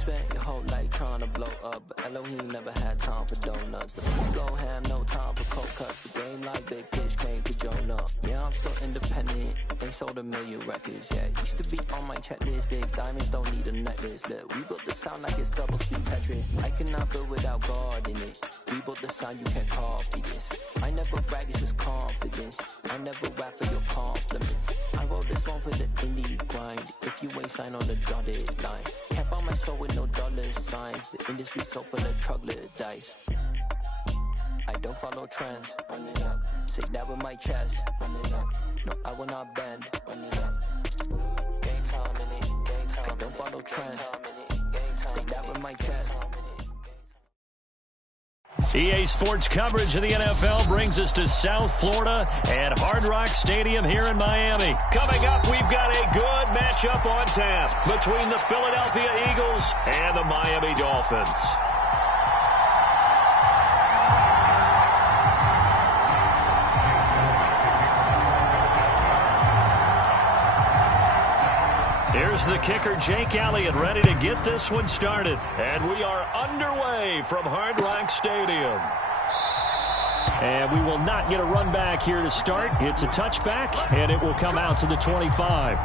spent your whole life trying to blow up, but Elohim never had time for donuts. The people have no time for cold cuts. The game like Big Pitch came to Jonah. Yeah, I'm still independent. They sold 1 million records. Yeah, used to be on my checklist. Big diamonds don't need a necklace. Look, we built the sound like it's double speed Tetris. I cannot build without God in it. We built the sound, you can't copy this. I never brag, it's just confidence. I never rap for your compliments. I wrote this one for the indie grind. If you ain't signed on the dotted line, can't buy my soul with no dollar signs. The industry so full of troglodytes. I don't follow trends. Run it up. Say that with my chest. Run it up. No, I will not bend. Run it up. Game time in it. Game time. I don't follow trends. Say that with my chest. EA Sports coverage of the NFL brings us to South Florida at Hard Rock Stadium here in Miami. Coming up, we've got a good matchup on tap between the Philadelphia Eagles and the Miami Dolphins. Here's the kicker, Jake Elliott, ready to get this one started. And we are underway from Hard Rock Stadium. And we will not get a run back here to start. It's a touchback, and it will come out to the 25.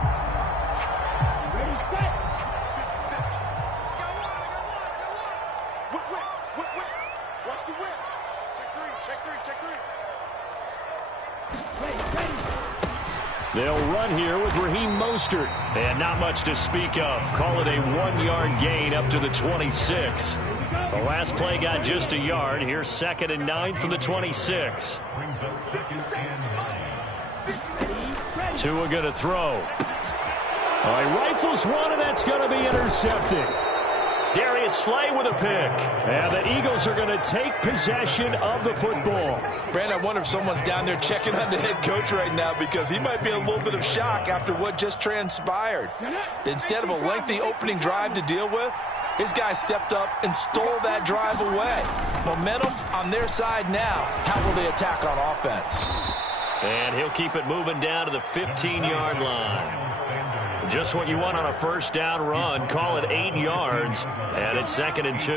They'll run here with Raheem Mostert. And not much to speak of. Call it a 1-yard gain up to the 26. The last play got just a yard. Here's 2nd and 9 from the 26. Tua going to throw. All right, rifles one, and that's going to be intercepted. Darius Slay with a pick. And the Eagles are going to take possession of the football. Brandon, I wonder if someone's down there checking on the head coach right now because he might be in a little bit of shock after what just transpired. Instead of a lengthy opening drive to deal with, his guy stepped up and stole that drive away. Momentum on their side now. How will they attack on offense? And he'll keep it moving down to the 15-yard line. Just what you want on a first down run. Call it 8 yards, and it's 2nd and 2.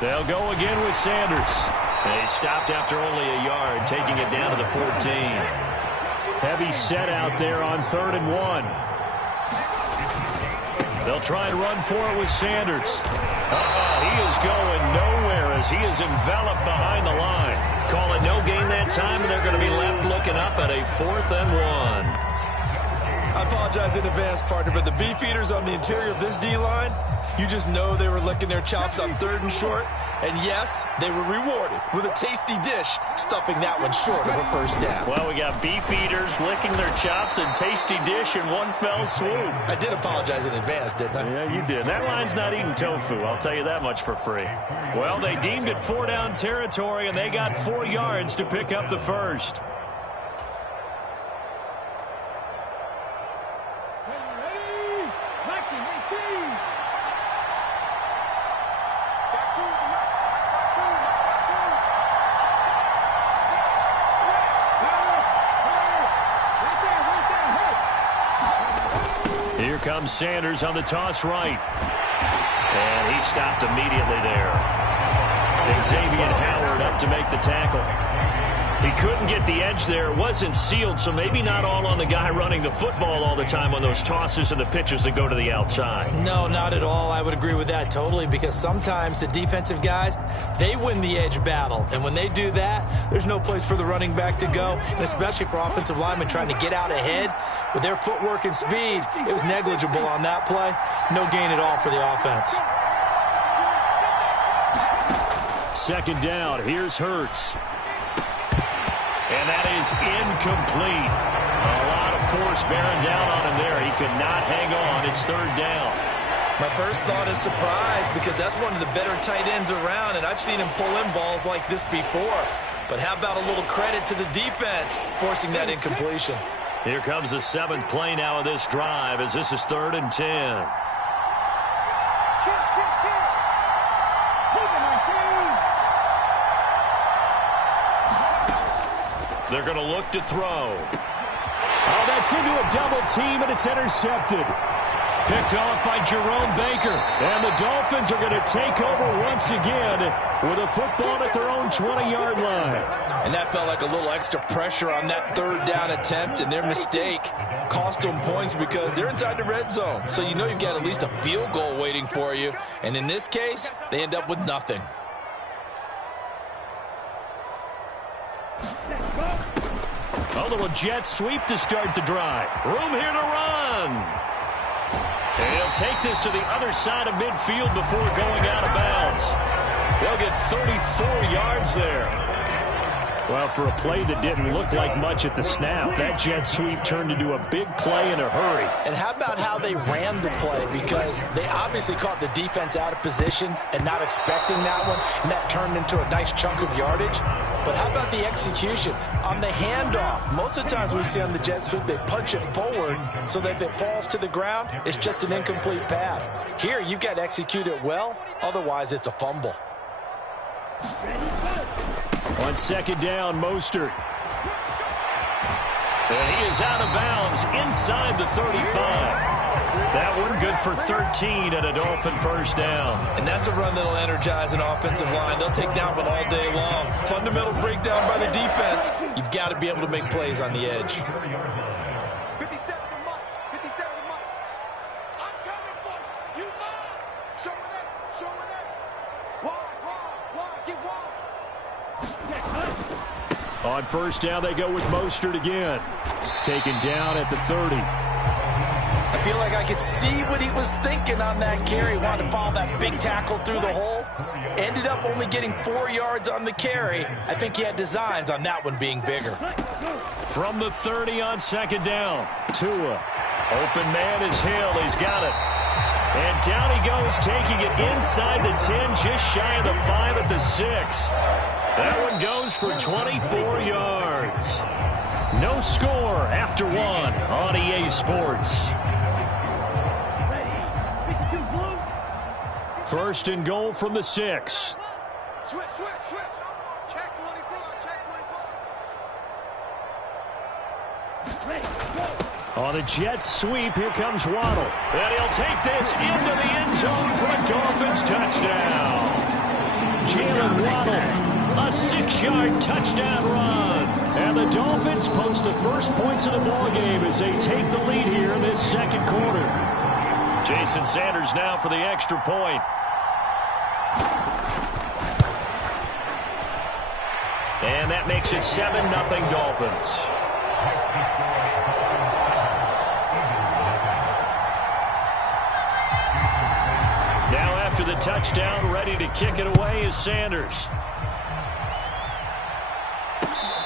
They'll go again with Sanders. They stopped after only a yard, taking it down to the 14. Heavy set out there on 3rd and 1. They'll try and run for it with Sanders. He is going nowhere as he is enveloped behind the line. Call it no gain that time, and they're going to be left looking up at a 4th and 1. I apologize in advance, partner, but the beefeaters on the interior of this D-line, you just know they were licking their chops on 3rd and short. And yes, they were rewarded with a tasty dish, stuffing that one short of a first down. Well, we got beefeaters licking their chops and tasty dish in one fell swoop. I did apologize in advance, didn't I? Yeah, you did. That line's not eating tofu, I'll tell you that much for free. Well, they deemed it 4-down territory, and they got 4 yards to pick up the first. Here comes Sanders on the toss right. And he stopped immediately there. Xavier Howard up to make the tackle. He couldn't get the edge there. It wasn't sealed, so maybe not all on the guy running the football all the time on those tosses and the pitches that go to the outside. No, not at all. I would agree with that totally, because sometimes the defensive guys, they win the edge battle. And when they do that, there's no place for the running back to go, and especially for offensive linemen trying to get out ahead. With their footwork and speed, it was negligible on that play. No gain at all for the offense. 2nd down. Here's Hurts. And that is incomplete. A lot of force bearing down on him there. He could not hang on. It's 3rd down. My first thought is surprise, because that's one of the better tight ends around, and I've seen him pull in balls like this before. But how about a little credit to the defense forcing that incompletion? Here comes the 7th play now of this drive, as this is 3rd and 10. They're going to look to throw. Oh, they Gets into a double team, and it's intercepted. Picked off by Jerome Baker. And the Dolphins are going to take over once again with a football at their own 20-yard line. And that felt like a little extra pressure on that third down attempt, and their mistake cost them points because they're inside the red zone. So you know you've got at least a field goal waiting for you. And in this case, they end up with nothing. A little jet sweep to start the drive. Room here to run. And he'll take this to the other side of midfield before going out of bounds. They'll get 34 yards there. Well, for a play that didn't look like much at the snap, that jet sweep turned into a big play in a hurry. And how about how they ran the play? Because they obviously caught the defense out of position and not expecting that one, and that turned into a nice chunk of yardage. But how about the execution on the handoff? Most of the times we see on the jet sweep, they punch it forward so that if it falls to the ground, it's just an incomplete pass. Here, you've got to execute it well, otherwise it's a fumble. On second down, Mostert. And he is out of bounds inside the 35. That one good for 13 and a Dolphin first down. And that's a run that'll energize an offensive line. They'll take that one all day long. Fundamental breakdown by the defense. You've got to be able to make plays on the edge. 57 to Mike. 57 to Mike. I'm coming for you. You mine. Showing up. Showing up. Wide. Get wide. On first down, they go with Mostert again. Taken down at the 30. I feel like I could see what he was thinking on that carry. Wanted to follow that big tackle through the hole. Ended up only getting 4 yards on the carry. I think he had designs on that one being bigger. From the 30 on second down. Tua. Open man is Hill. He's got it. And down he goes, taking it inside the 10, just shy of the 5 at the 6. That one goes for 24 yards. No score after one on EA Sports. First and goal from the 6. Switch. Check 24. On a jet sweep, here comes Waddle. And he'll take this into the end zone for a Dolphins touchdown. Jalen Waddle, a 6-yard touchdown run. And the Dolphins post the first points of the ballgame as they take the lead here in this second quarter. Jason Sanders now for the extra point. And that makes it 7-0 Dolphins. Now after the touchdown, ready to kick it away is Sanders.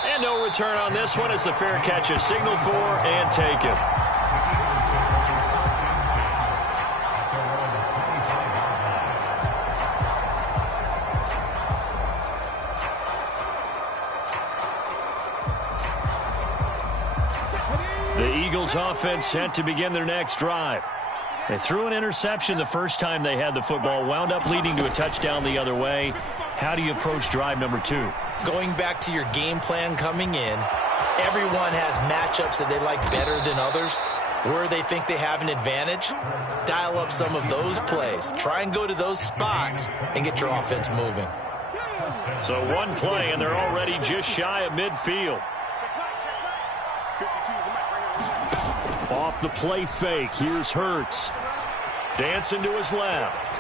And no return on this one as the fair catch is signaled for and taken. The Eagles offense set to begin their next drive. They threw an interception the first time they had the football, wound up leading to a touchdown the other way. How do you approach drive number 2? Going back to your game plan coming in, everyone has matchups that they like better than others. Where they think they have an advantage, dial up some of those plays. Try and go to those spots and get your offense moving. So one play, and they're already just shy of midfield. Off the play fake, here's Hurts. Dancing to his left.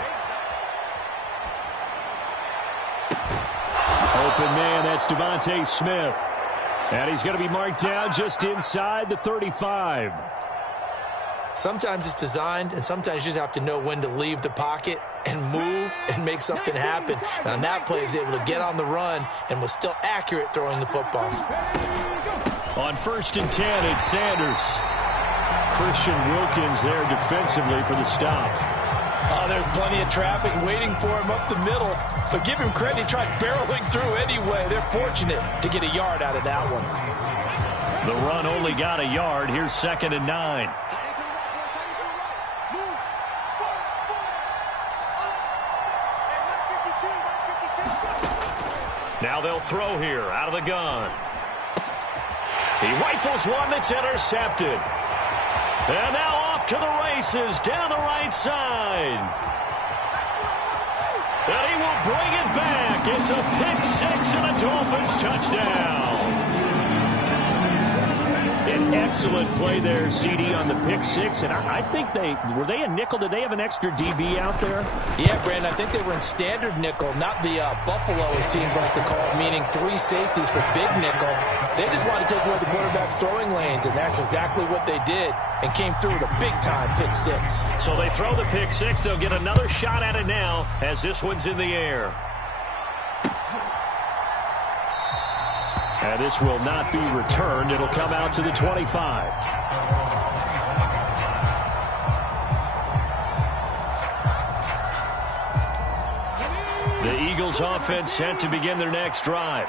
Open man, that's Devontae Smith. And he's going to be marked down just inside the 35. Sometimes it's designed, and sometimes you just have to know when to leave the pocket and move and make something happen. And on that play, he was able to get on the run and was still accurate throwing the football. On first and 10, it's Sanders. Christian Wilkins there defensively for the stop. Oh, there's plenty of traffic waiting for him up the middle. But give him credit, he tried barreling through anyway. They're fortunate to get a yard out of that one. The run only got a yard. Here's second and 9. Now they'll throw here out of the gun. He rifles one that's intercepted. And now off to the races down the right side. And he will bring it back. It's a pick-6 and a Dolphins touchdown. An excellent play there, CD, on the pick-6. And I think were they a nickel? Did they have an extra DB out there? Yeah, Brandon, I think they were in standard nickel, not the Buffalo, as teams like to call it, meaning 3 safeties for big nickel. They just wanted to take away the quarterback's throwing lanes, and that's exactly what they did, and came through with a big-time pick-6. So they throw the pick-6. They'll get another shot at it now as this one's in the air. And this will not be returned. It'll come out to the 25. The Eagles offense set to begin their next drive.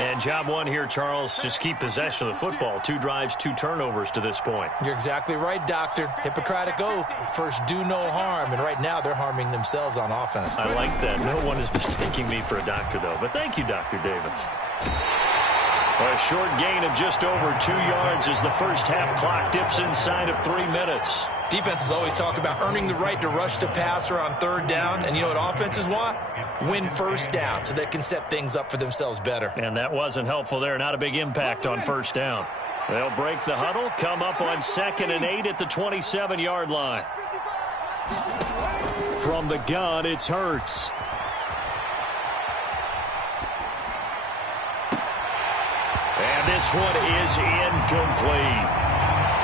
And job one here, Charles, just keep possession of the football. 2 drives, 2 turnovers to this point. You're exactly right, Doctor. Hippocratic oath. First, do no harm. And right now, they're harming themselves on offense. I like that. No one is mistaking me for a doctor, though. But thank you, Dr. Davis. A short gain of just over 2 yards as the first half clock dips inside of 3 minutes. Defenses always talk about earning the right to rush the passer on 3rd down. And you know what offenses want? Win first down so they can set things up for themselves better. And that wasn't helpful there. Not a big impact on first down. They'll break the huddle, come up on 2nd and 8 at the 27-yard line. From the gun, it's Hurts. And this one is incomplete.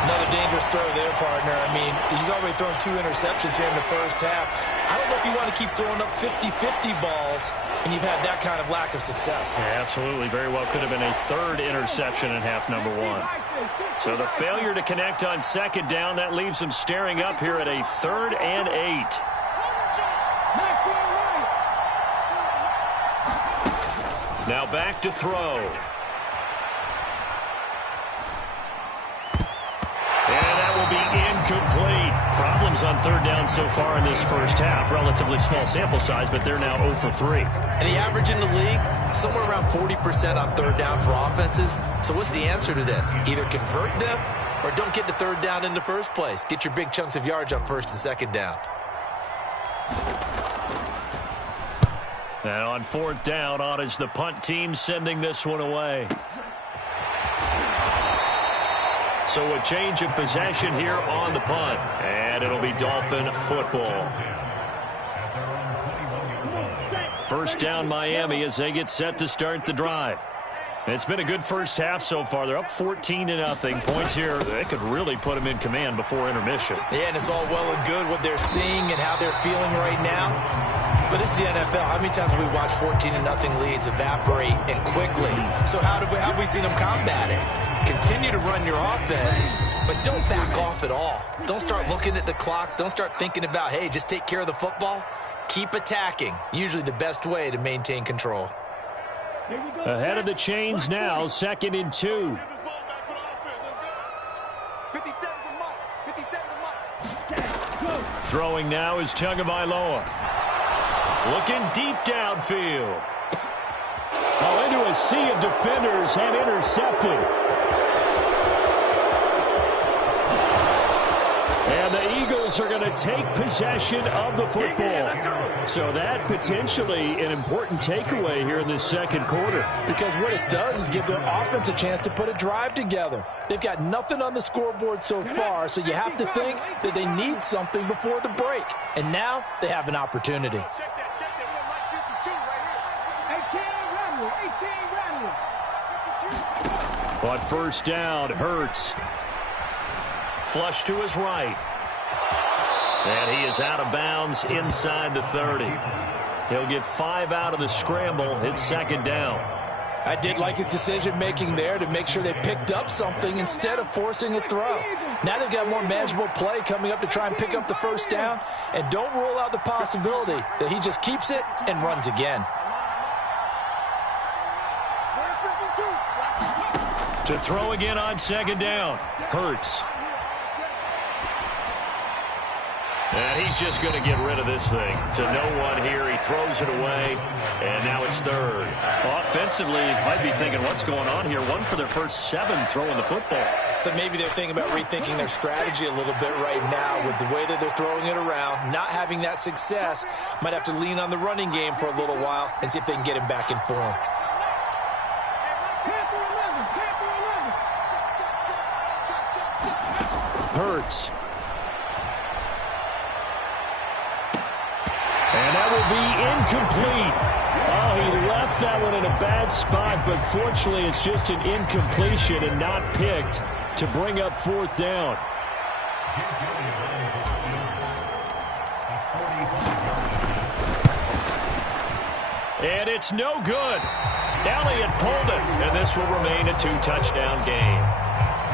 Another dangerous throw there, partner. I mean, he's already thrown 2 interceptions here in the first half. I don't know if you want to keep throwing up 50-50 balls and you've had that kind of lack of success. Yeah, absolutely. Very well could have been a 3rd interception in half number 1. So the failure to connect on 2nd down, that leaves them staring up here at a 3rd and 8. Now back to throw. Be incomplete. Problems on 3rd down so far in this first half. Relatively small sample size, but they're now 0 for 3. And the average in the league, somewhere around 40% on 3rd down for offenses. So what's the answer to this? Either convert them or don't get to 3rd down in the first place. Get your big chunks of yards on 1st and 2nd down. And on 4th down, on is the punt team sending this one away. So a change of possession here on the punt. And it'll be Dolphin football. First down Miami as they get set to start the drive. It's been a good first half so far. They're up 14-0. Points here, they could really put them in command before intermission. Yeah, and it's all well and good what they're seeing and how they're feeling right now. But it's the NFL. How many times have we watched 14-0 leads evaporate and quickly? So how have we seen them combat it? Continue to run your offense, but don't back off at all. Don't start looking at the clock. Don't start thinking about, hey, just take care of the football. Keep attacking. Usually the best way to maintain control. Ahead of the chains now, 2nd and 2. Throwing now is Tagovailoa. Looking deep downfield. Oh, into a sea of defenders and intercepted. And the Eagles are going to take possession of the football. So that potentially an important takeaway here in this 2nd quarter. Because what it does is give their offense a chance to put a drive together. They've got nothing on the scoreboard so far, so you have to think that they need something before the break. And now they have an opportunity. On 1st down, Hurts. Flush to his right. And he is out of bounds inside the 30. He'll get 5 out of the scramble. It's 2nd down. I did like his decision-making there to make sure they picked up something instead of forcing a throw. Now they've got more manageable play coming up to try and pick up the 1st down. And don't rule out the possibility that he just keeps it and runs again. To throw again on 2nd down. Hurts. And he's just going to get rid of this thing. To no one here. He throws it away, and now it's third. Offensively, might be thinking, what's going on here? 1 for their first 7 throwing the football. So maybe they're thinking about rethinking their strategy a little bit right now with the way that they're throwing it around. Not having that success, might have to lean on the running game for a little while and see if they can get him back in form. Hurts. And that will be incomplete. Oh, he left that one in a bad spot, but fortunately it's just an incompletion and not picked to bring up 4th down. And it's no good. Elliott pulled it, and this will remain a 2-touchdown game.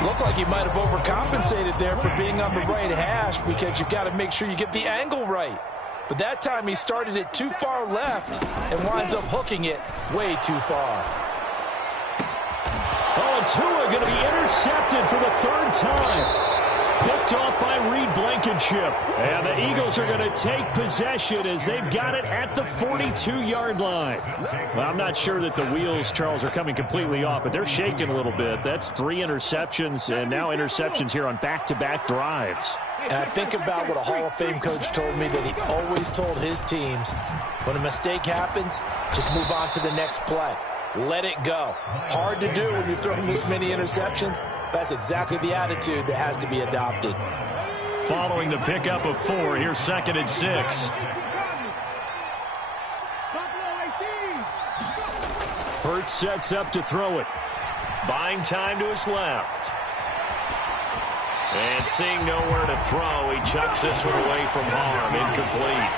Looked like he might have overcompensated there for being on the right hash because you've got to make sure you get the angle right. But that time he started it too far left and winds up hooking it way too far. Oh, and Tua going to be intercepted for the 3rd time. Picked off by Reed Blankenship. And the Eagles are going to take possession as they've got it at the 42-yard line. Well, I'm not sure that the wheels, Charles, are coming completely off, but they're shaking a little bit. That's 3 interceptions, and now interceptions here on back-to-back drives. And I think about what a Hall of Fame coach told me that he always told his teams, when a mistake happens, just move on to the next play. Let it go. Hard to do when you're throwing this many interceptions. That's exactly the attitude that has to be adopted. Following the pickup of 4, here's 2nd and 6. Hurts sets up to throw it. Buying time to his left. And seeing nowhere to throw, he chucks this one away from harm. Incomplete.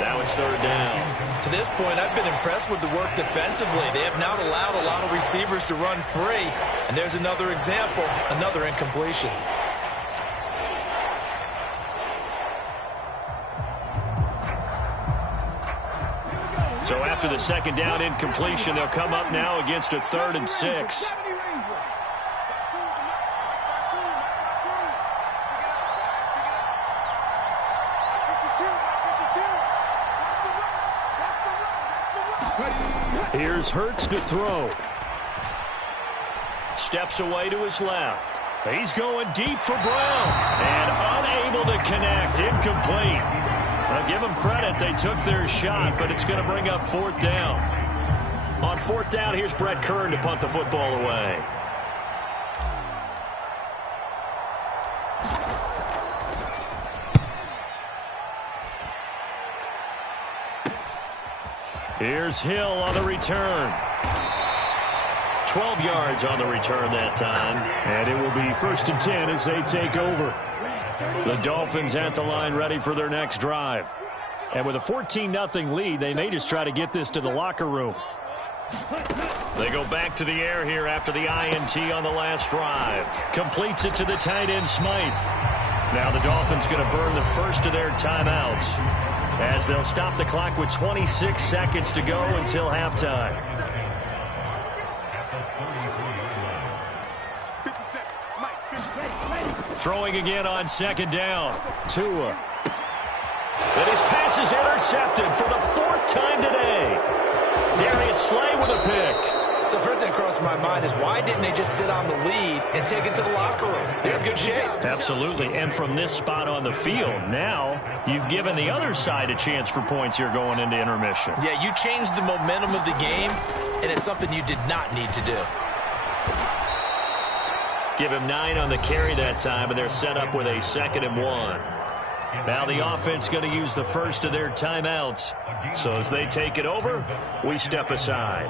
Now it's 3rd down. To this point, I've been impressed with the work defensively. They have not allowed a lot of receivers to run free. And there's another example, another incompletion. So after the 2nd down incompletion, they'll come up now against a 3rd and 6. Here's Hurts to throw. Steps away to his left. He's going deep for Brown. And unable to connect. Incomplete. Well, give them credit. They took their shot, but it's going to bring up 4th down. On 4th down, here's Brett Kern to punt the football away. Here's Hill on the return. 12 yards on the return that time. And it will be 1st and 10 as they take over. The Dolphins at the line ready for their next drive. And with a 14-0 lead, they may just try to get this to the locker room. They go back to the air here after the INT on the last drive. Completes it to the tight end, Smythe. Now the Dolphins going to burn the first of their timeouts, as they'll stop the clock with 26 seconds to go until halftime. Throwing again on 2nd down. Tua. And his pass is intercepted for the 4th time today. Darius Slay with a pick. So first thing crossed my mind is why didn't they just sit on the lead and take it to the locker room? They're in good shape. Absolutely. And from this spot on the field, now you've given the other side a chance for points here going into intermission. Yeah, you changed the momentum of the game, and it's something you did not need to do. Give him 9 on the carry that time, and they're set up with a 2nd and 1. Now the offense going to use the first of their timeouts. So as they take it over, we step aside.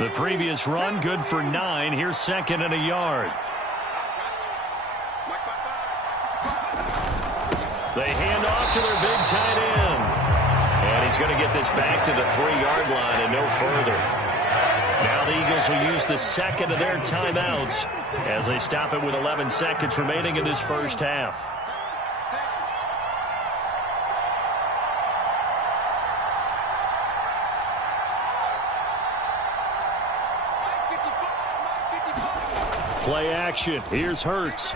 The previous run, good for 9. Here's 2nd and a yard. They hand off to their big tight end. And he's going to get this back to the 3-yard line and no further. Now the Eagles will use the 2nd of their timeouts as they stop it with 11 seconds remaining in this first half. Play action. Here's Hurts.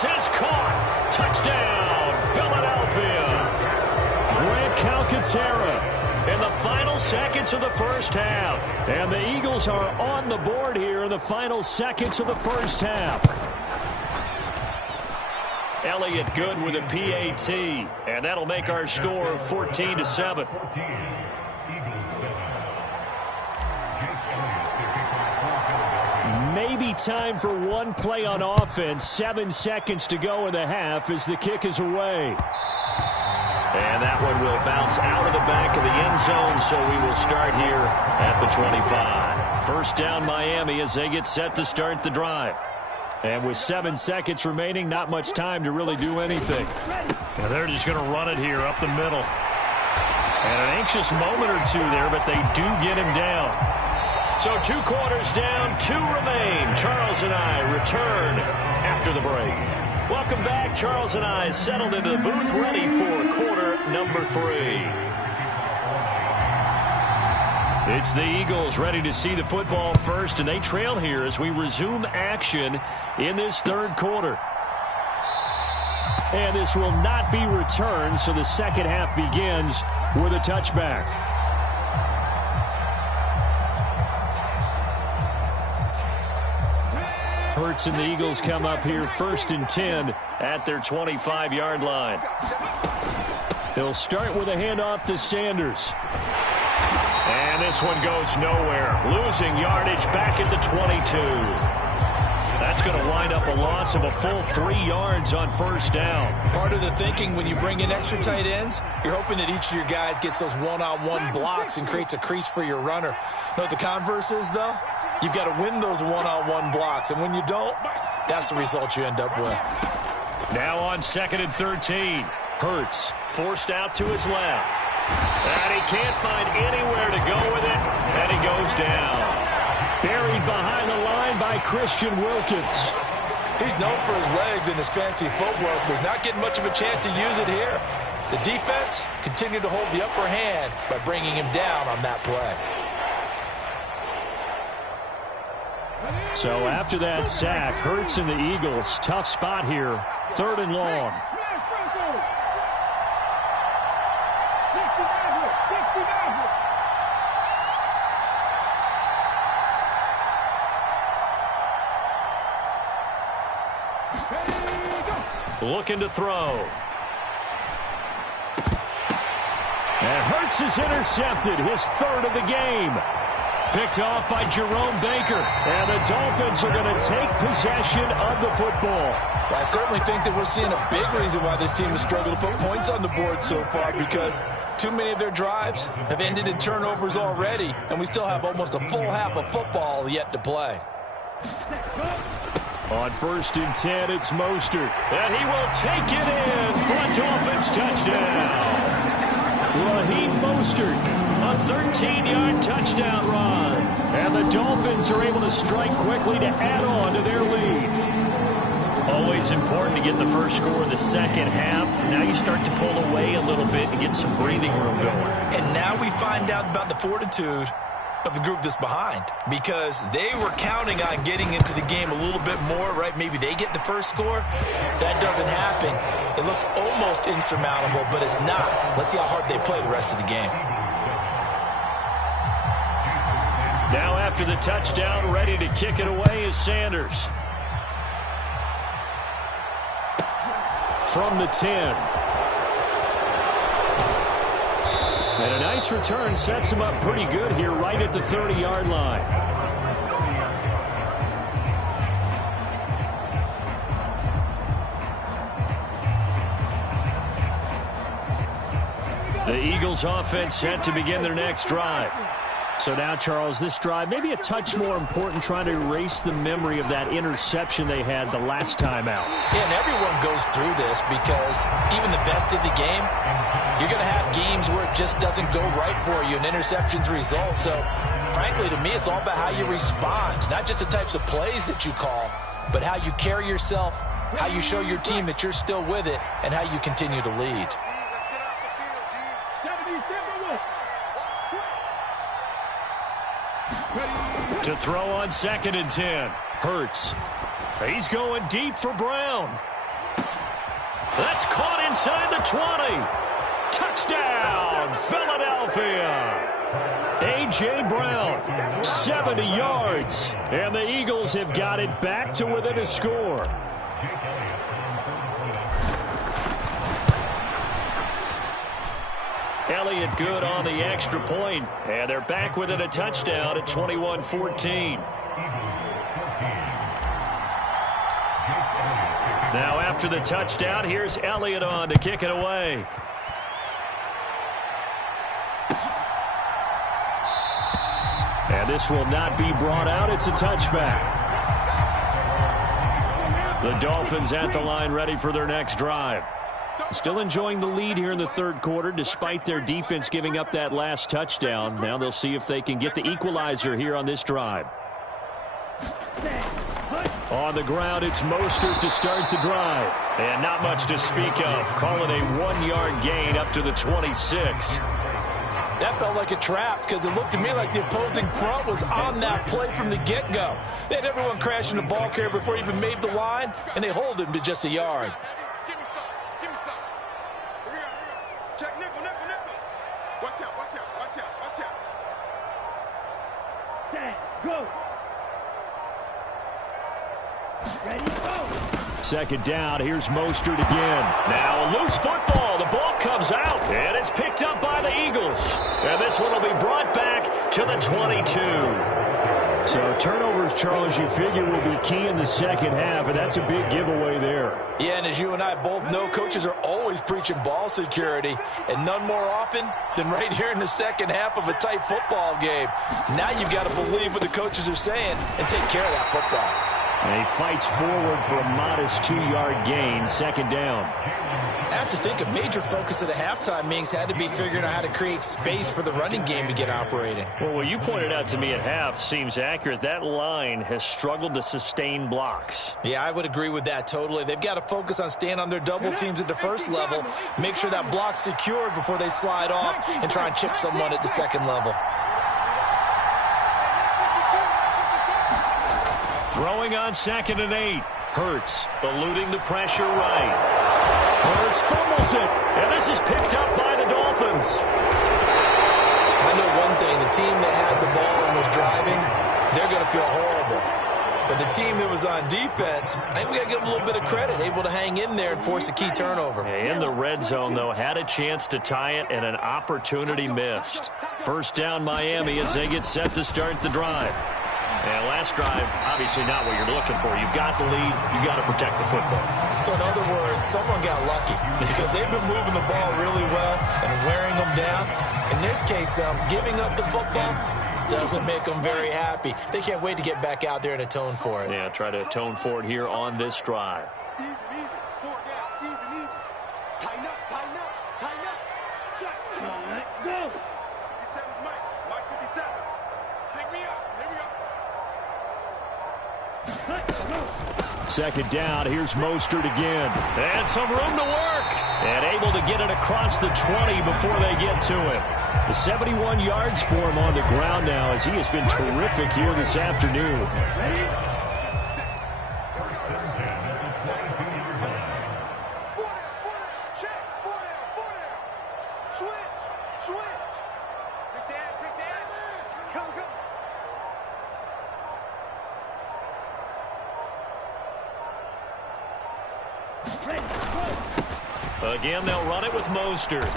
This is caught. Touchdown, Philadelphia. Grant Calcaterra in the final seconds of the first half. And the Eagles are on the board here in the final seconds of the first half. Elliott good with a PAT. And that'll make our score 14-7. Maybe time for one play on offense. 7 seconds to go in the half as the kick is away. And that one will bounce out of the back of the end zone, so we will start here at the 25. First down Miami as they get set to start the drive. And with 7 seconds remaining, not much time to really do anything. And they're just going to run it here up the middle. And an anxious moment or two there, but they do get him down. So 2 quarters down, 2 remain. Charles and I return after the break. Welcome back. Charles and I settled into the booth, ready for quarter number 3. It's the Eagles ready to see the football first, and they trail here as we resume action in this third quarter. And this will not be returned, so the second half begins with a touchback. Hurts and the Eagles come up here 1st and 10 at their 25-yard line. They'll start with a handoff to Sanders. And this one goes nowhere. Losing yardage back at the 22. That's going to wind up a loss of a full 3 yards on first down. Part of the thinking when you bring in extra tight ends, you're hoping that each of your guys gets those one-on-one blocks and creates a crease for your runner. You know what the converse is, though? You've got to win those one-on-one blocks, and when you don't, that's the result you end up with. Now on 2nd and 13. Hurts forced out to his left. And he can't find anywhere to go with it, and he goes down. Buried behind the line by Christian Wilkins. He's known for his legs and his fancy footwork, but he's not getting much of a chance to use it here. The defense continued to hold the upper hand by bringing him down on that play. So after that sack, Hurts and the Eagles, tough spot here, 3rd and long. Looking to throw. And Hurts is intercepted, his 3rd of the game. Picked off by Jerome Baker. And the Dolphins are going to take possession of the football. I certainly think that we're seeing a big reason why this team has struggled to put points on the board so far, because too many of their drives have ended in turnovers already, and we still have almost a full half of football yet to play. On 1st and 10, it's Mostert. And he will take it in for a Dolphins touchdown. Raheem Mostert, a 13-yard touchdown run. And the Dolphins are able to strike quickly to add on to their lead. Always important to get the first score in the second half. Now you start to pull away a little bit and get some breathing room going. And now we find out about the fortitude of the group that's behind, because they were counting on getting into the game a little bit more, right? Maybe they get the first score. That doesn't happen. It looks almost insurmountable, but it's not. Let's see how hard they play the rest of the game. Now after the touchdown, ready to kick it away is Sanders. From the 10. And a nice return sets him up pretty good here right at the 30-yard line. The Eagles offense set to begin their next drive. So now, Charles, this drive maybe a touch more important, trying to erase the memory of that interception they had the last time out. Yeah, and everyone goes through this, because even the best in the game, you're going to have games where it just doesn't go right for you, and interceptions result. So, frankly, to me, it's all about how you respond, not just the types of plays that you call, but how you carry yourself, how you show your team that you're still with it, and how you continue to lead. To throw on 2nd and 10. Hurts. He's going deep for Brown. That's caught inside the 20. Touchdown, Philadelphia. A.J. Brown, 70 yards. And the Eagles have got it back to within a score. Elliott good on the extra point. And they're back within a touchdown at 21-14. Now after the touchdown, here's Elliott on to kick it away. And this will not be brought out. It's a touchback. The Dolphins at the line ready for their next drive. Still enjoying the lead here in the third quarter despite their defense giving up that last touchdown. Now they'll see if they can get the equalizer here on this drive. On the ground, it's Mostert to start the drive. And not much to speak of. Call it a 1-yard gain up to the 26. That felt like a trap because it looked to me like the opposing front was on that play from the get-go. They had everyone crashing the ball carrier before he even made the line, and they hold him to just a yard. Give me some. Give me some. Here we go. Check nickel, nickel, nickel. Watch out, watch out, watch out, watch out. Go. Ready, go. Second down, here's Mostert again. Now a loose football. The ball comes out, and it's picked up by the Eagles. And this one will be brought back to the 22. So turnovers, Charles, you figure will be key in the second half, and that's a big giveaway there. Yeah, and as you and I both know, coaches are always preaching ball security, and none more often than right here in the second half of a tight football game. Now you've got to believe what the coaches are saying and take care of that football. And he fights forward for a modest 2-yard gain, second down. I have to think a major focus of the halftime meetings had to be figuring out how to create space for the running game to get operating. Well, what you pointed out to me at half seems accurate. That line has struggled to sustain blocks. Yeah, I would agree with that totally. They've got to focus on staying on their double teams at the first level, make sure that block's secured before they slide off and try and chip someone at the second level. Throwing on 2nd and 8. Hurts eluding the pressure right. Hurts fumbles it. And this is picked up by the Dolphins. I know one thing. The team that had the ball and was driving, they're going to feel horrible. But the team that was on defense, I think we got to give them a little bit of credit, able to hang in there and force a key turnover. In the red zone, though, had a chance to tie it and an opportunity missed. First down Miami as they get set to start the drive. And last drive, obviously not what you're looking for. You've got the lead. You've got to protect the football. So, in other words, someone got lucky because they've been moving the ball really well and wearing them down. In this case, though, giving up the football doesn't make them very happy. They can't wait to get back out there and atone for it. Yeah, try to atone for it here on this drive. Even, four down, even. Tighten up, tighten up, tighten up. Shut. Go. 57's Mike. Mike 57. Pick me up. Here we go. Second down, here's Mostert again. And some room to work. And able to get it across the 20 before they get to it. The 71 yards for him on the ground now as he has been terrific here this afternoon. Again, they'll run it with Mostert.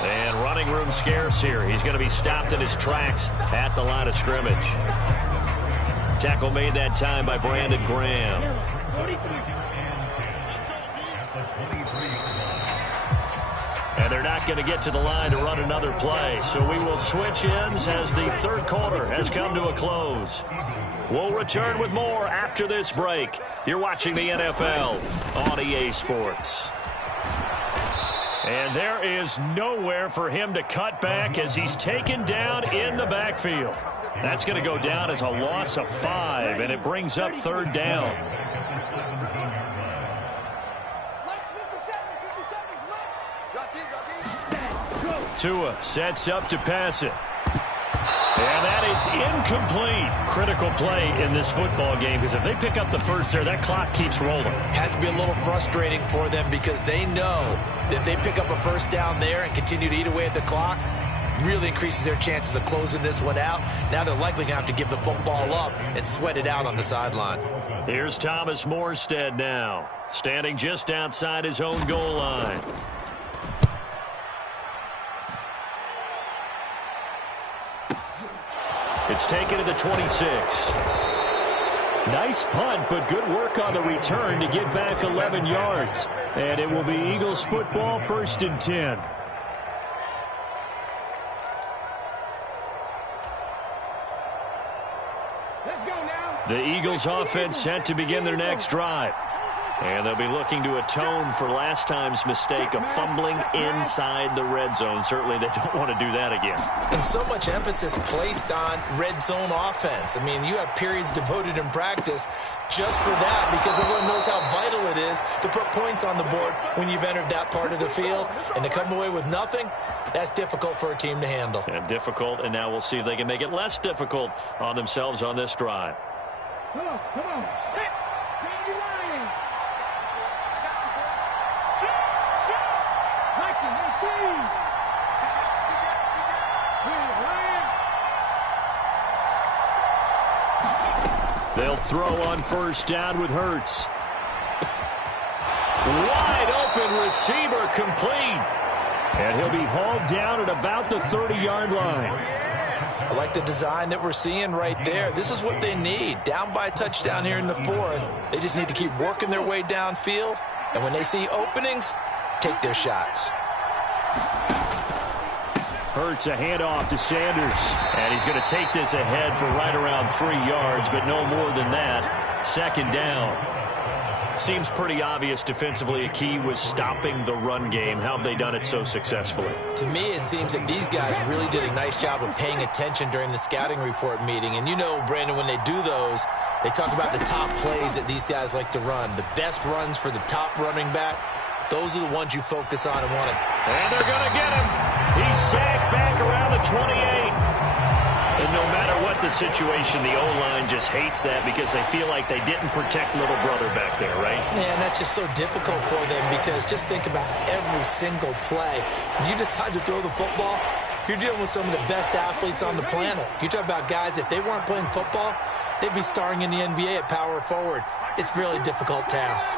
And running room scarce here. He's going to be stopped in his tracks at the line of scrimmage. Tackle made that time by Brandon Graham. And they're not going to get to the line to run another play. So we will switch ends as the third quarter has come to a close. We'll return with more after this break. You're watching the NFL on EA Sports. And there is nowhere for him to cut back as he's taken down in the backfield. That's going to go down as a loss of 5, and it brings up third down. Tua sets up to pass it. And that is is incomplete. Critical play in this football game, because if they pick up the first there, that clock keeps rolling. Has to be a little frustrating for them because they know that if they pick up a first down there and continue to eat away at the clock, really increases their chances of closing this one out. Now they're likely going to have to give the football up and sweat it out on the sideline. Here's Thomas Morstead now, standing just outside his own goal line. It's taken to the 26. Nice punt, but good work on the return to get back 11 yards. And it will be Eagles football, 1st and 10. Let's go now. The Eagles offense set to begin their next drive. And they'll be looking to atone for last time's mistake of fumbling inside the red zone. Certainly they don't want to do that again. And so much emphasis placed on red zone offense. I mean, you have periods devoted in practice just for that because everyone knows how vital it is to put points on the board when you've entered that part of the field. And to come away with nothing, that's difficult for a team to handle. And difficult, and now we'll see if they can make it less difficult on themselves on this drive. Come on, come on. Hit. You're lying. Mikey, let's see. They'll throw on first down with Hurts. Wide open receiver complete. And he'll be hauled down at about the 30-yard line. I like the design that we're seeing right there. This is what they need. Down by a touchdown here in the 4th. They just need to keep working their way downfield. And when they see openings, take their shots. Hurts a handoff to Sanders. And he's going to take this ahead for right around 3 yards, but no more than that. 2nd down. Seems pretty obvious defensively a key was stopping the run game. How have they done it so successfully? To me, it seems that these guys really did a nice job of paying attention during the scouting report meeting. And you know, Brandon, when they do those, they talk about the top plays that these guys like to run. The best runs for the top running back, those are the ones you focus on and want to. And they're going to get him. He's sacked back around the 28. And no matter what the situation, the O-line just hates that because they feel like they didn't protect little brother back there, right? Man, that's just so difficult for them because just think about every single play. When you decide to throw the football, you're dealing with some of the best athletes on the planet. You talk about guys, if they weren't playing football, they'd be starring in the NBA at power forward. It's a really difficult task.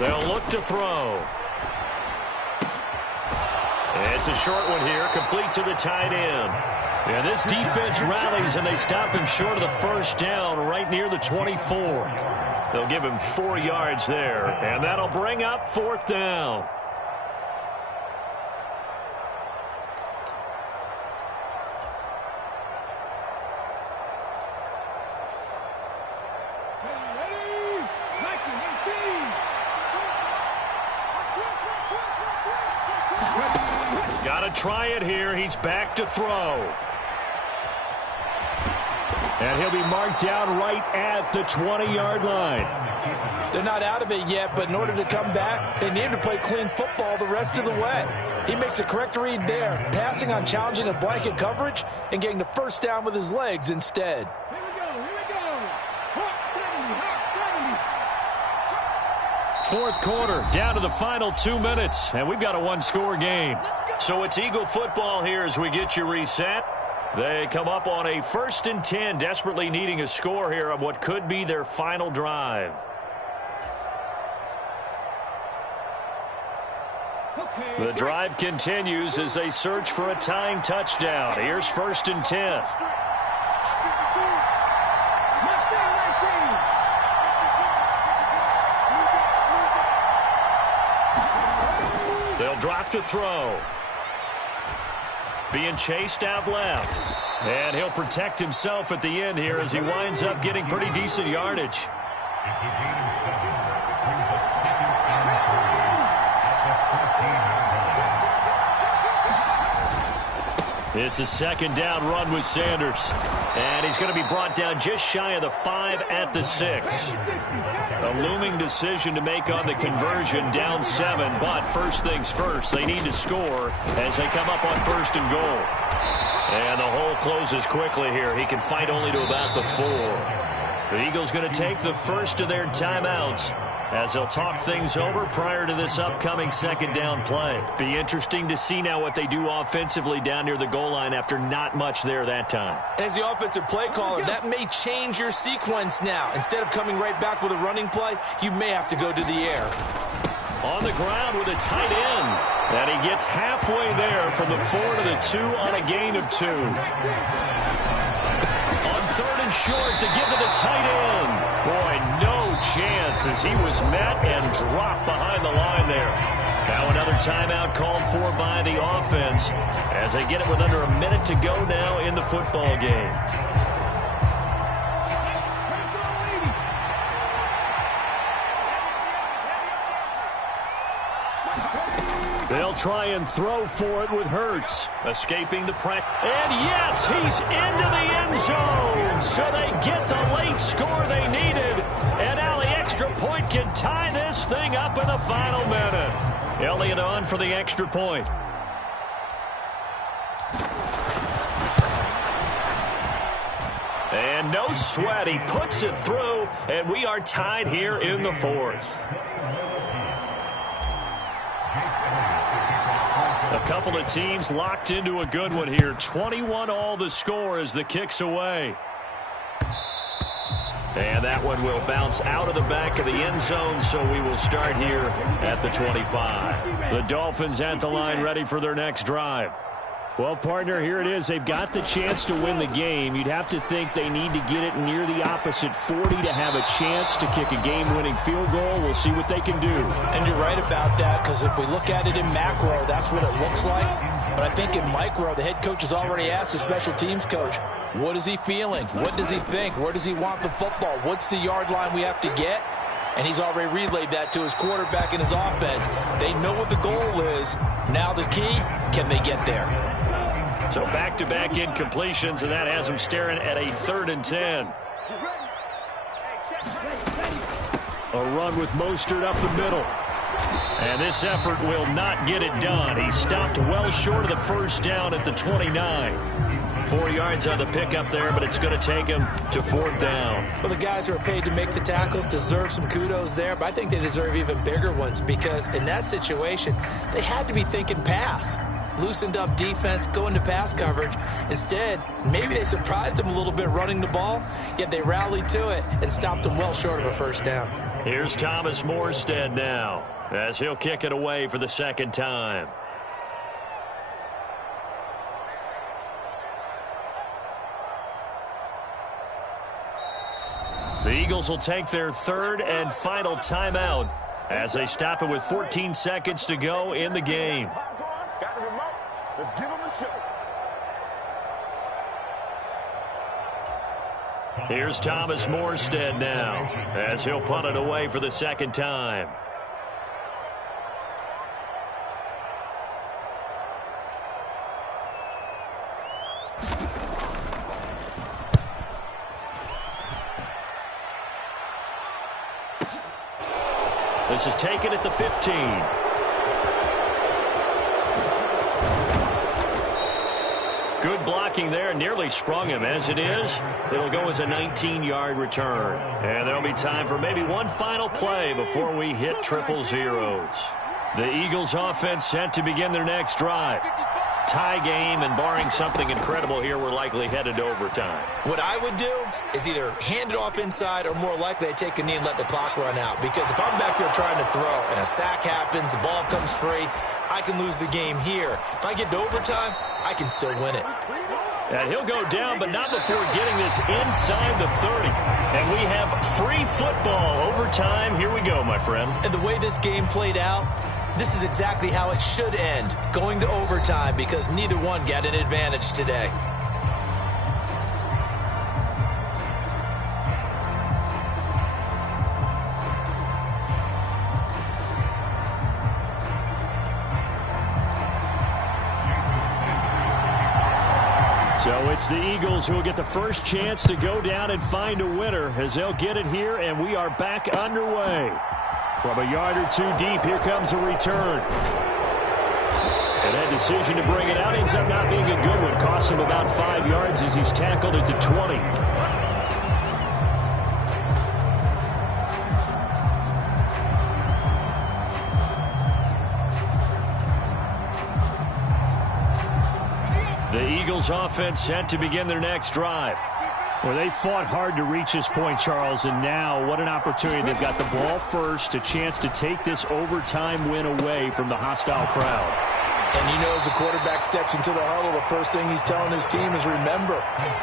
They'll look to throw. It's a short one here, complete to the tight end. And this defense rallies, and they stop him short of the first down right near the 24. They'll give him 4 yards there, and that'll bring up 4th down. Got to try it here. He's back to throw. And he'll be marked down right at the 20-yard line. They're not out of it yet, but in order to come back, they need to play clean football the rest of the way. He makes the correct read there, passing on challenging a blanket coverage and getting the first down with his legs instead. Here we go, here we go. Hot 70, hot 70. 4th quarter, down to the final 2 minutes, and we've got a one-score game. So it's Eagle football here as we get you reset. They come up on a 1st and 10, desperately needing a score here on what could be their final drive. The drive continues as they search for a tying touchdown. Here's 1st and 10. They'll drop to throw. Being chased out left. And he'll protect himself at the end here as he winds up getting pretty decent yardage. It's a second down run with Sanders. And he's going to be brought down just shy of the 5 at the 6. A looming decision to make on the conversion, down 7. But first things first, they need to score as they come up on 1st and goal. And the hole closes quickly here. He can fight only to about the 4. The Eagles going to take the first of their timeouts as they'll talk things over prior to this upcoming second down play. Be interesting to see now what they do offensively down near the goal line after not much there that time. As the offensive play caller, that may change your sequence now. Instead of coming right back with a running play, you may have to go to the air. On the ground with a tight end. And he gets halfway there from the 4 to the 2 on a gain of 2. On 3rd and short to give to the tight end. Boy, no chance as he was met and dropped behind the line there. Now another timeout called for by the offense as they get it with under a minute to go now in the football game. They'll try and throw for it with Hurts. Escaping the pressure. And yes, he's into the end zone. So they get the late score they needed. And now the extra point can tie this thing up in the final minute. Elliott on for the extra point. And no sweat. He puts it through. And we are tied here in the 4th. A couple of teams locked into a good one here. 21 all the score as the kick's away. And that one will bounce out of the back of the end zone, so we will start here at the 25. The Dolphins at the line ready for their next drive. Well, partner, here it is. They've got the chance to win the game. You'd have to think they need to get it near the opposite 40 to have a chance to kick a game-winning field goal. We'll see what they can do. And you're right about that, because if we look at it in macro, that's what it looks like. But I think in micro, the head coach has already asked the special teams coach, what is he feeling? What does he think? Where does he want the football? What's the yard line we have to get? And he's already relayed that to his quarterback and his offense. They know what the goal is. Now the key, can they get there? So back-to-back incompletions, and that has them staring at a 3rd and 10. A run with Mostert up the middle. And this effort will not get it done. He stopped well short of the first down at the 29. 4 yards on the pickup there, but it's going to take him to 4th down. Well, the guys who are paid to make the tackles deserve some kudos there, but I think they deserve even bigger ones because in that situation, they had to be thinking pass. Loosened up defense, going to pass coverage. Instead, maybe they surprised him a little bit running the ball, yet they rallied to it and stopped him well short of a first down. Here's Thomas Morstead now as he'll kick it away for the 2nd time. The Eagles will take their 3rd and final timeout as they stop it with 14 seconds to go in the game. Got the remote. Let's give him a show. Here's Thomas Morstead now as he'll punt it away for the 2nd time. This is taken at the 15. Good blocking there. Nearly sprung him. As it is, it'll go as a 19-yard return. And there'll be time for maybe one final play before we hit triple zeros. The Eagles offense set to begin their next drive. Tie game, and barring something incredible here, we're likely headed to overtime. What I would do is either hand it off inside or more likely I take a knee and let the clock run out. Because if I'm back there trying to throw and a sack happens, the ball comes free, I can lose the game here. If I get to overtime, I can still win it. And he'll go down, but not before getting this inside the 30. And we have free football. Overtime, here we go, my friend. And the way this game played out, this is exactly how it should end, going to overtime, because neither one got an advantage today. So it's the Eagles who will get the first chance to go down and find a winner as they'll get it here, and we are back underway. From a yard or two deep, here comes a return. And that decision to bring it out ends up not being a good one. Costs him about 5 yards as he's tackled at the 20. The Eagles offense set to begin their next drive. Well, they fought hard to reach this point, Charles, and now what an opportunity. They've got the ball first, a chance to take this overtime win away from the hostile crowd. And you know, as the quarterback steps into the huddle, the first thing he's telling his team is, remember,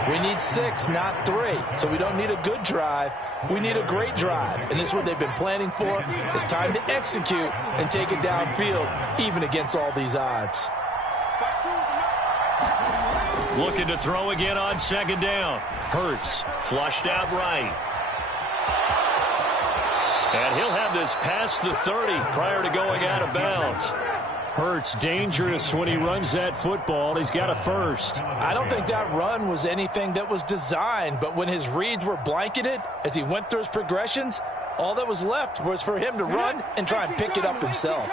we need 6, not 3. So we don't need a good drive. We need a great drive. And this is what they've been planning for. It's time to execute and take it downfield, even against all these odds. Looking to throw again on second down. Hurts flushed out right. And he'll have this past the 30 prior to going out of bounds. Hurts dangerous when he runs that football. He's got a first. I don't think that run was anything that was designed, but when his reads were blanketed as he went through his progressions, all that was left was for him to run and try and pick it up himself.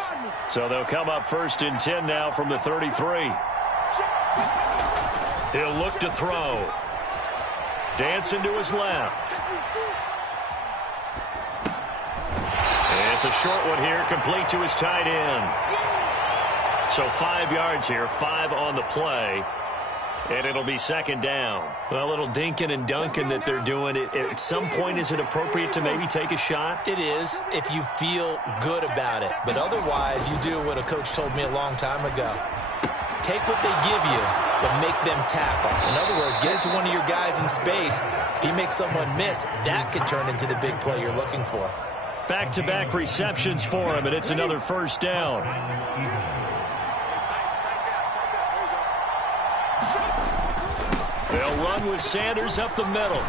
So they'll come up 1st and 10 now from the 33. He'll look to throw. Dancing to his left. And it's a short one here, complete to his tight end. So 5 yards here, 5 on the play. And it'll be second down. Well, a little dinking and dunking that they're doing. At some point, is it appropriate to maybe take a shot? It is, if you feel good about it. But otherwise, you do what a coach told me a long time ago. Take what they give you, but make them tackle. In other words, get it to one of your guys in space. If he makes someone miss, that could turn into the big play you're looking for. Back-to-back receptions for him, and it's another first down. They'll run with Sanders up the middle.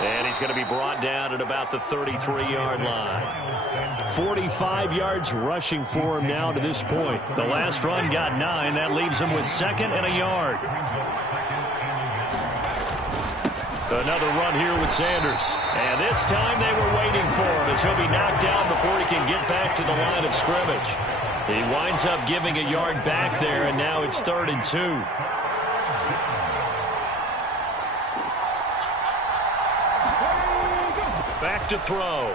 And he's going to be brought down at about the 33-yard line. 45 yards rushing for him now to this point. The last run got 9. That leaves him with 2nd and a yard. Another run here with Sanders. And this time they were waiting for him as he'll be knocked down before he can get back to the line of scrimmage. He winds up giving a yard back there, and now it's 3rd and 2. Back to throw.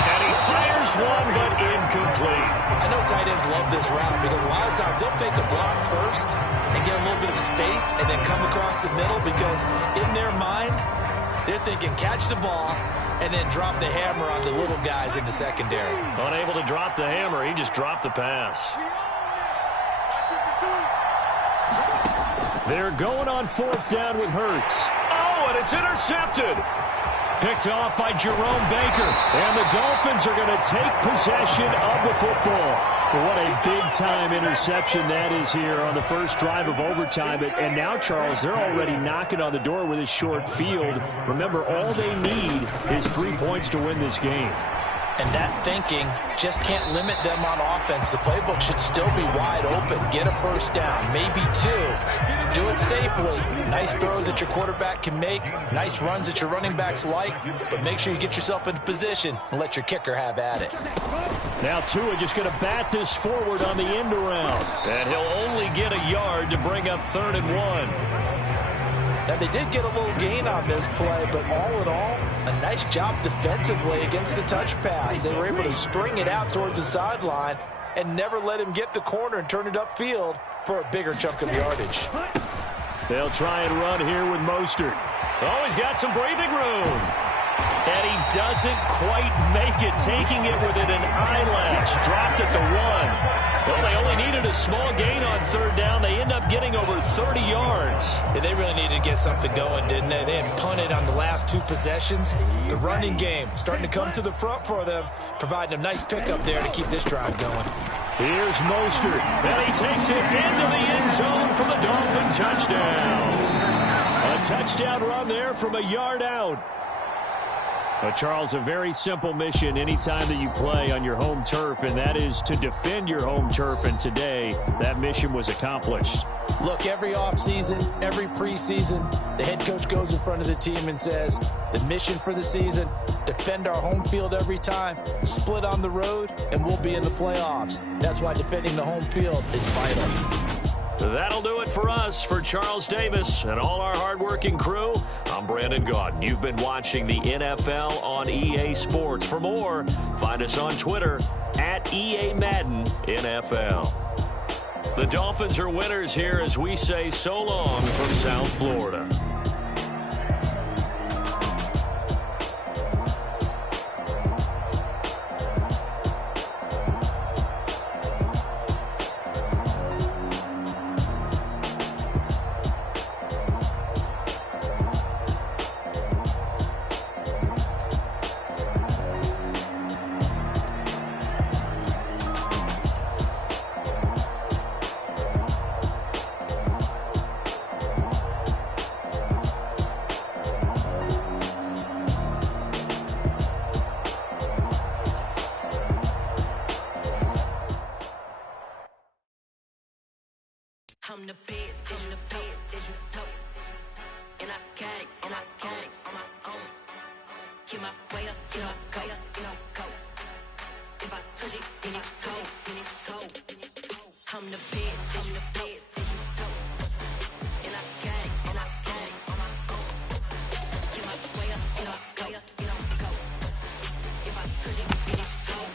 And he fires one, but incomplete. I know tight ends love this route because a lot of times they'll fake a block first and get a little bit of space and then come across the middle because in their mind, they're thinking catch the ball and then drop the hammer on the little guys in the secondary. Unable to drop the hammer, he just dropped the pass. They're going on 4th down with Hurts. Oh, and it's intercepted. Picked off by Jerome Baker. And the Dolphins are going to take possession of the football. What a big-time interception that is here on the first drive of overtime. And now, Charles, they're already knocking on the door with a short field. Remember, all they need is 3 points to win this game. And that thinking just can't limit them on offense. The playbook should still be wide open. Get a first down, maybe 2. Do it safely. Nice throws that your quarterback can make. Nice runs that your running backs like. But make sure you get yourself into position and let your kicker have at it. Now Tua just going to bat this forward on the end around. And he'll only get a yard to bring up 3rd and 1. Now, they did get a little gain on this play, but all in all, a nice job defensively against the touch pass. They were able to string it out towards the sideline and never let him get the corner and turn it upfield for a bigger chunk of yardage. They'll try and run here with Mostert. Oh, he's got some breathing room. And he doesn't quite make it, taking it within an eyelash. Dropped at the 1. Well, they only needed a small gain on 3rd down. They end up getting over 30 yards. Yeah, they really needed to get something going, didn't they? They had punted on the last 2 possessions. The running game starting to come to the front for them, providing a nice pickup there to keep this drive going. Here's Mostert. And he takes it into the end zone for the Dolphin touchdown. A touchdown run there from a yard out. Well, Charles, a very simple mission anytime that you play on your home turf, and that is to defend your home turf. And today, that mission was accomplished. Look, every offseason, every preseason, the head coach goes in front of the team and says, the mission for the season, defend our home field every time, split on the road, and we'll be in the playoffs. That's why defending the home field is vital. That'll do it for us. For Charles Davis and all our hardworking crew, I'm Brandon Gaudin. You've been watching the NFL on EA Sports. For more, find us on Twitter at EA Madden NFL. The Dolphins are winners here as we say so long from South Florida. I'm the best, I'm the best, as you know. And I got it on my own. Get my way up, get my go, go. If I touch it, then it's cold, I'm the best, I'm the best, as you know. And I got it on my own. Get my way up, get my go. If I touch it, then it's cold,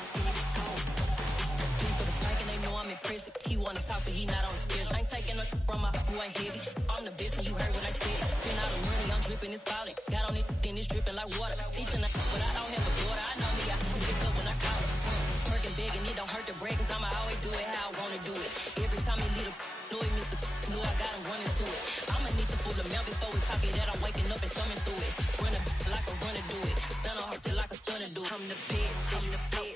for the plank and they know I'm impressive. He wanna talk, but he not on the stairs. I ain't taking a from my boy heavy. I'm the best and you heard what I said. Spend all the money, I'm dripping, it's spouting. Got on it, then it's dripping like water. Teaching but I don't have a daughter. I know me, I can pick up when I call her. Working big and it don't hurt the break, cause I'ma always do it how I wanna do it. Every time he lead a know it, Mr. Know I got him running to it. I'ma need to pull the mail before we talk it that I'm waking up and thumbing through it. Run like a runner do it. Stun on her till like a stunner do it. I'm the best, I'm the best.